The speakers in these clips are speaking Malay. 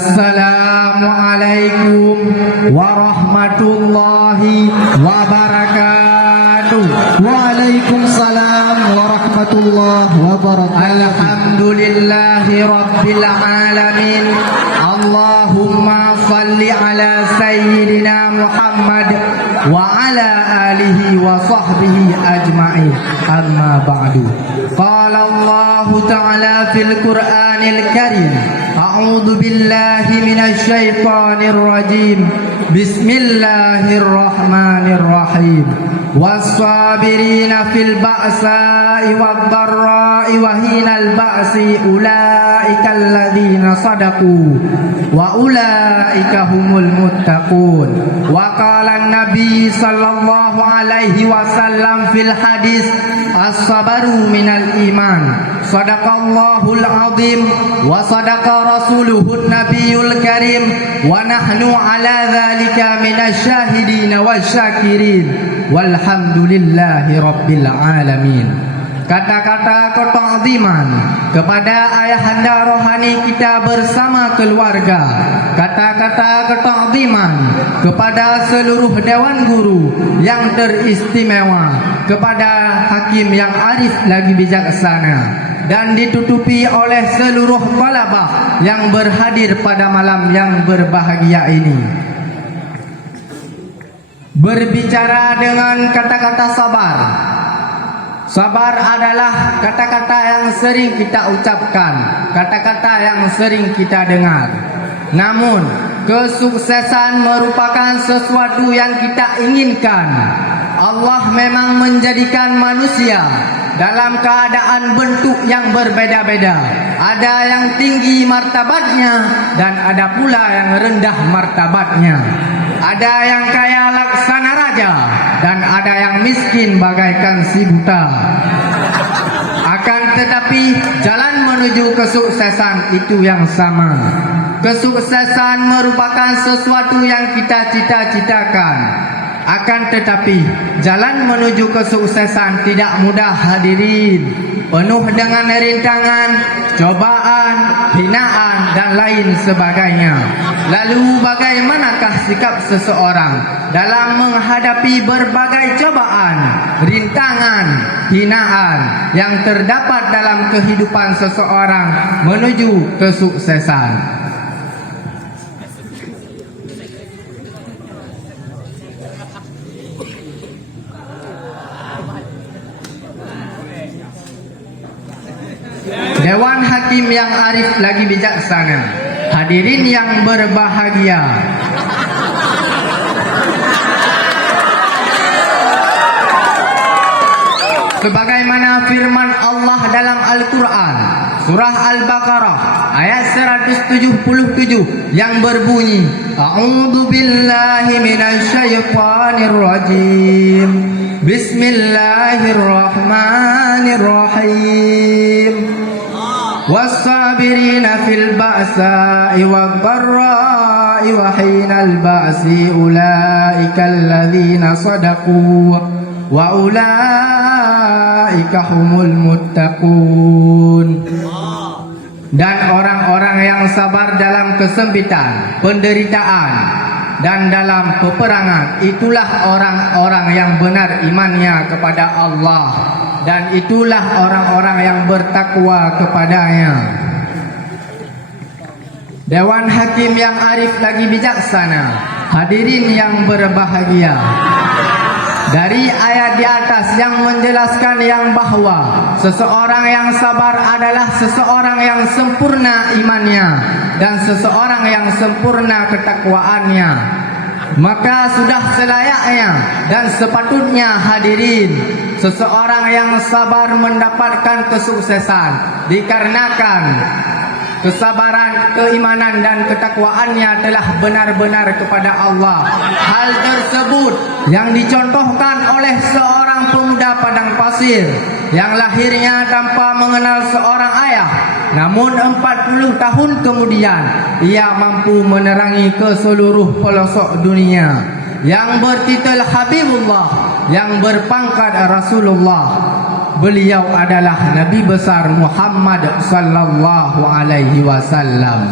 Assalamualaikum warahmatullahi wabarakatuh. Waalaikumsalam warahmatullahi wabarakatuh. Alhamdulillahi rabbil alamin. Allahumma salli ala sayyidina Muhammad wa ala alihi wa sahbihi ajma'in. Amma ba'du. Qala Allah ta'ala fil Qur'anil Karim. A'udzu billahi minasy syaithanir rajim. Bismillahirrahmanirrahim. Was-sabirina fil ba'sa'i wad-dharra'i wa hinal ba'si ulaika alladzina sadaqu wa ulaika humul muttaqun. Wa qala an-nabi sallallahu alaihi wasallam fil hadis as-sabaru minal iman. Sadaqallahul azim wa sadaqa rasuluhun nabiyul karim wa nahnu ala dzalika minasy syahidin wasyakirin walhamdulillahi rabbil alamin. Kata-kata keta'ziman kepada ayahanda rohani kita bersama keluarga. Kata-kata keta'ziman kepada seluruh dewan guru yang teristimewa, kepada hakim yang arif lagi bijaksana, dan ditutupi oleh seluruh talabah yang berhadir pada malam yang berbahagia ini. Berbicara dengan kata-kata sabar. Sabar adalah kata-kata yang sering kita ucapkan, kata-kata yang sering kita dengar. Namun, kesuksesan merupakan sesuatu yang kita inginkan. Allah memang menjadikan manusia dalam keadaan bentuk yang berbeda-beda. Ada yang tinggi martabatnya dan ada pula yang rendah martabatnya. Ada yang kaya laksana raja dan ada yang miskin bagaikan si buta. Akan tetapi jalan menuju kesuksesan itu yang sama. Kesuksesan merupakan sesuatu yang kita cita-citakan. Akan tetapi jalan menuju kesuksesan tidak mudah hadirin. Penuh dengan rintangan, cobaan, hinaan dan lain sebagainya. Lalu bagaimanakah sikap seseorang dalam menghadapi berbagai cobaan, rintangan, hinaan yang terdapat dalam kehidupan seseorang menuju kesuksesan? Dewan Hakim yang arif lagi bijaksana, hadirin yang berbahagia. Sebagaimana firman Allah dalam Al-Quran, surah Al-Baqarah ayat 177 yang berbunyi, A'udzu billahi minasy syaithanir rajim. Bismillahirrahmanirrahim. Was-sabirina fil ba'sa'i wad-dharra'i wa hinal ba'si ulaika alladzina sadaqu wa ulaika humul muttaqun. Dan orang-orang yang sabar dalam kesempitan, penderitaan, dan dalam peperangan, itulah orang-orang yang benar imannya kepada Allah, dan itulah orang-orang yang bertakwa kepadanya. Dewan Hakim yang arif lagi bijaksana, hadirin yang berbahagia. Dari ayat di atas yang menjelaskan yang bahwa seseorang yang sabar adalah seseorang yang sempurna imannya dan seseorang yang sempurna ketakwaannya. Maka sudah selayaknya dan sepatutnya hadirin, seseorang yang sabar mendapatkan kesuksesan dikarenakan kesabaran, keimanan dan ketakwaannya telah benar-benar kepada Allah. Hal tersebut yang dicontohkan oleh seorang pemuda padang pasir yang lahirnya tanpa mengenal seorang ayah, namun 40 tahun kemudian ia mampu menerangi ke seluruh pelosok dunia, yang bertitel Habibullah, yang berpangkat Rasulullah. Beliau adalah Nabi besar Muhammad sallallahu alaihi wasallam.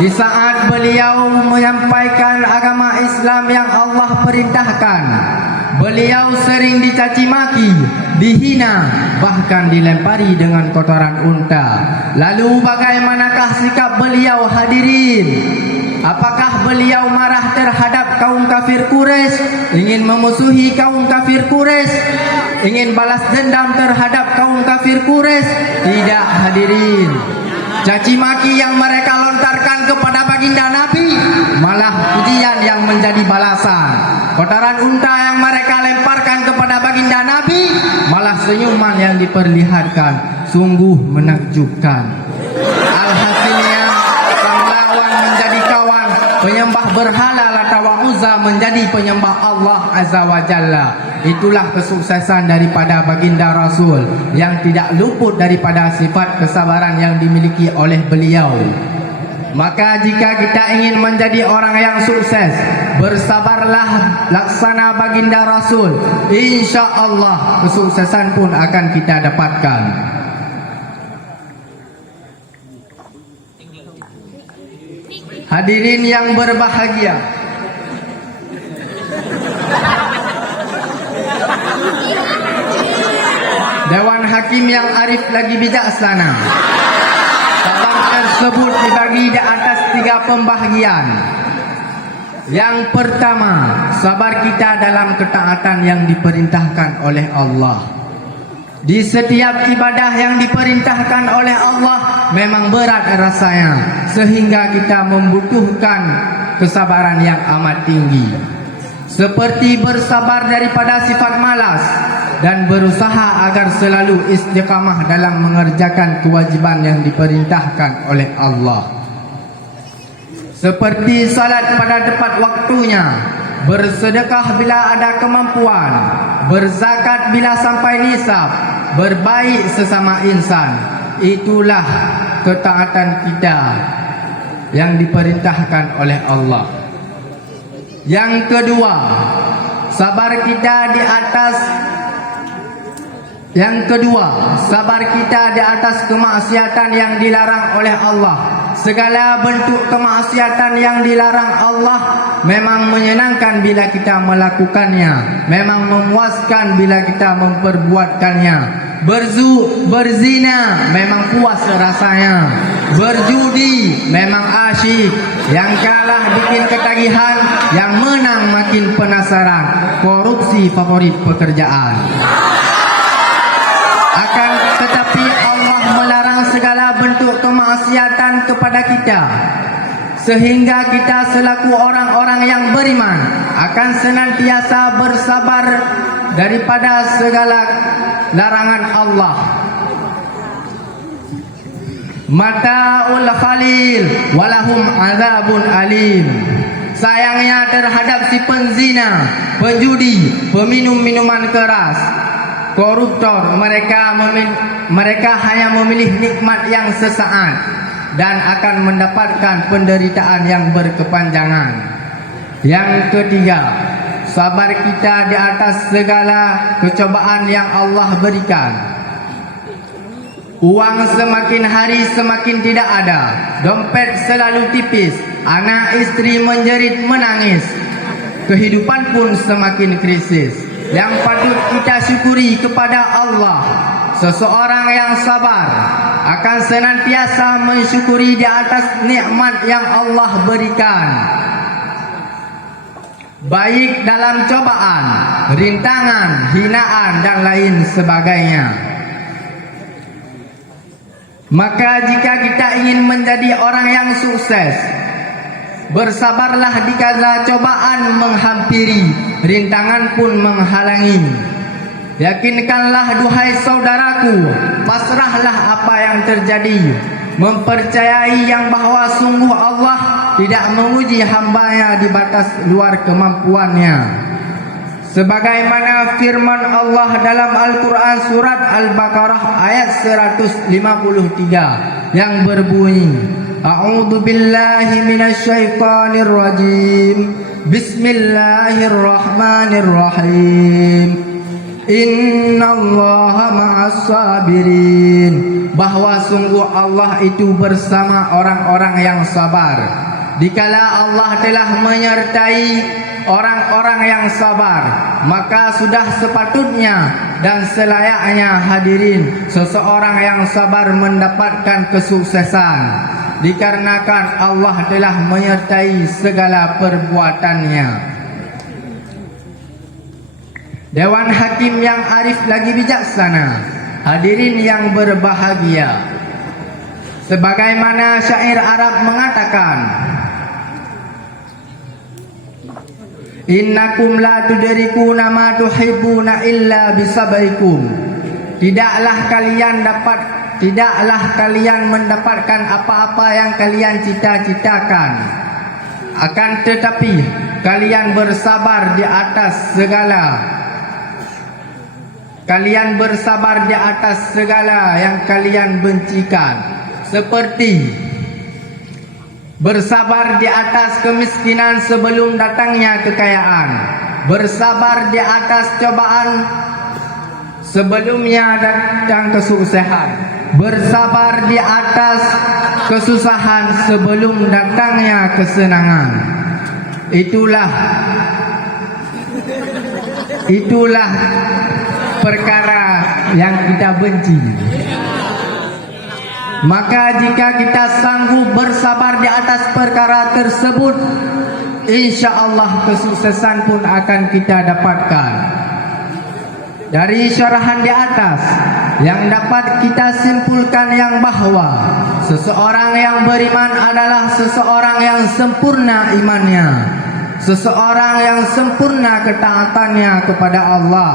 Di saat beliau menyampaikan agama Islam yang Allah perintahkan, beliau sering dicaci maki, dihina, bahkan dilempari dengan kotoran unta. Lalu bagaimanakah sikap beliau, hadirin? Apakah beliau marah terhadap kaum kafir Quraisy, ingin memusuhi kaum kafir Quraisy, ingin balas dendam terhadap kaum kafir Quraisy? Tidak, hadirin. Caci maki yang mereka lontarkan kepada baginda Nabi malah pujian yang menjadi balasan. Kotoran unta yang mereka lemparkan kepada baginda Nabi malah senyuman yang diperlihatkan. Sungguh menakjubkan. Alhasilnya sang lawan menjadi kawan, penyembah berhala Lata wa Uzza menjadi penyembah Allah Azza wa Jalla. Itulah kesuksesan daripada baginda Rasul yang tidak luput daripada sifat kesabaran yang dimiliki oleh beliau. Maka jika kita ingin menjadi orang yang sukses, bersabarlah laksana baginda Rasul. Insya Allah kesuksesan pun akan kita dapatkan. Hadirin yang berbahagia, Dewan Hakim yang arif lagi bijaksana. Sabang tersebut dibagi di atas 3 pembahagian. Yang pertama, sabar kita dalam ketaatan yang diperintahkan oleh Allah. Di setiap ibadah yang diperintahkan oleh Allah memang berat rasanya, sehingga kita membutuhkan kesabaran yang amat tinggi. Seperti bersabar daripada sifat malas dan berusaha agar selalu istiqamah dalam mengerjakan kewajiban yang diperintahkan oleh Allah. Seperti salat pada tepat waktunya, bersedekah bila ada kemampuan, berzakat bila sampai nisab, berbaik sesama insan. Itulah ketaatan kita yang diperintahkan oleh Allah. Yang kedua, sabar kita di atas kemaksiatan yang dilarang oleh Allah. Segala bentuk kemaksiatan yang dilarang Allah memang menyenangkan bila kita melakukannya, memang memuaskan bila kita memperbuatkannya. Berzina memang puas rasanya, berjudi memang asyik, yang kalah bikin ketagihan, yang menang makin penasaran. Korupsi favorit pekerjaan. Akan tetapi Allah melarang segala bentuk kemaksiatan kepada kita, sehingga kita selaku orang-orang yang beriman akan senantiasa bersabar daripada segala larangan Allah. Mata'ul khalil walahum azabun alim. Sayangnya terhadap si penzina, penjudi, peminum minuman keras, koruptor, mereka hanya memilih nikmat yang sesaat dan akan mendapatkan penderitaan yang berkepanjangan. Yang ketiga, sabar kita di atas segala kecobaan yang Allah berikan. Uang semakin hari semakin tidak ada, dompet selalu tipis, anak istri menjerit menangis, kehidupan pun semakin krisis. Yang patut kita syukuri kepada Allah, seseorang yang sabar akan senantiasa mensyukuri di atas nikmat yang Allah berikan, baik dalam cobaan, rintangan, hinaan dan lain sebagainya. Maka jika kita ingin menjadi orang yang sukses, bersabarlah dikala cobaan menghampiri, rintangan pun menghalangi. Yakinkanlah duhai saudaraku, pasrahlah apa yang terjadi, mempercayai yang bahwa sungguh Allah tidak menguji hambanya di batas luar kemampuannya. Sebagaimana firman Allah dalam Al-Quran surat Al-Baqarah ayat 153 yang berbunyi, A'udzu billahi minasyaitonir rajim. Bismillahirrahmanirrahim. Innallaha ma'as sabirin bahwa sungguh Allah itu bersama orang-orang yang sabar. Dikala Allah telah menyertai orang-orang yang sabar, maka sudah sepatutnya dan selayaknya hadirin seseorang yang sabar mendapatkan kesuksesan, dikarenakan Allah telah menyertai segala perbuatannya. Dewan Hakim yang arif lagi bijaksana, hadirin yang berbahagia, sebagaimana syair Arab mengatakan, innakum la tudrikuna ma tuhibbuna illa bisabaikum. Tidaklah kalian mendapatkan apa-apa yang kalian cita-citakan, akan tetapi kalian bersabar di atas segala. Kalian bersabar di atas segala yang kalian bencikan, seperti bersabar di atas kemiskinan sebelum datangnya kekayaan, bersabar di atas cobaan sebelumnya datang kesuksesan, bersabar di atas kesusahan sebelum datangnya kesenangan. Itulah perkara yang kita benci. Maka jika kita sanggup bersabar di atas perkara tersebut, insya Allah kesuksesan pun akan kita dapatkan. Dari syarahan di atas yang dapat kita simpulkan yang bahwa seseorang yang beriman adalah seseorang yang sempurna imannya, seseorang yang sempurna ketaatannya kepada Allah.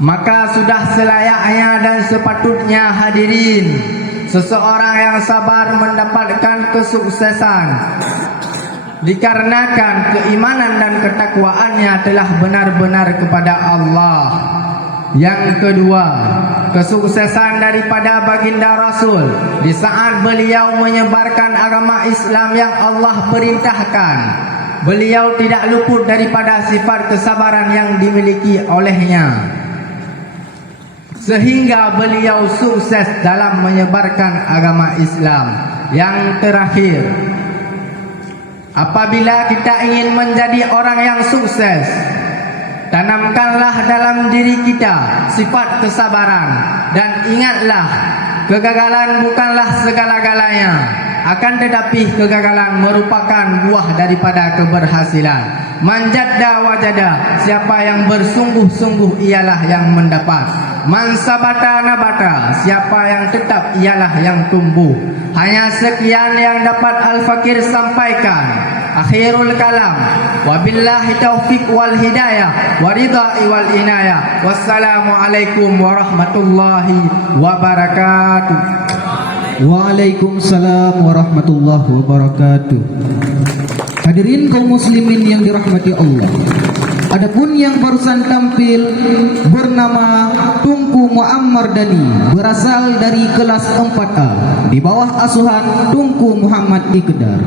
Maka sudah selayaknya dan sepatutnya hadirin seseorang yang sabar mendapatkan kesuksesan, dikarenakan keimanan dan ketakwaannya telah benar-benar kepada Allah. Yang kedua, kesuksesan daripada baginda Rasul di saat beliau menyebarkan agama Islam yang Allah perintahkan. Beliau tidak luput daripada sifat kesabaran yang dimiliki olehnya, sehingga beliau sukses dalam menyebarkan agama Islam. Yang terakhir, apabila kita ingin menjadi orang yang sukses, tanamkanlah dalam diri kita sifat kesabaran, dan ingatlah, kegagalan bukanlah segala-galanya, akan tetapi kegagalan merupakan buah daripada keberhasilan. Manjadda wajada, siapa yang bersungguh-sungguh ialah yang mendapat. Mansabata nabata, siapa yang tetap ialah yang tumbuh. Hanya sekian yang dapat Al-Fakir sampaikan. Akhirul kalam, wabillahi taufiq wal hidayah, waridai wal inayah. Wassalamualaikum warahmatullahi wabarakatuh. Waalaikumsalam warahmatullahi wabarakatuh. Hadirin kaum muslimin yang dirahmati Allah, adapun yang barusan tampil bernama Tunku Muammar Dani, berasal dari kelas 4A di bawah asuhan Tunku Muhammad Iqdar.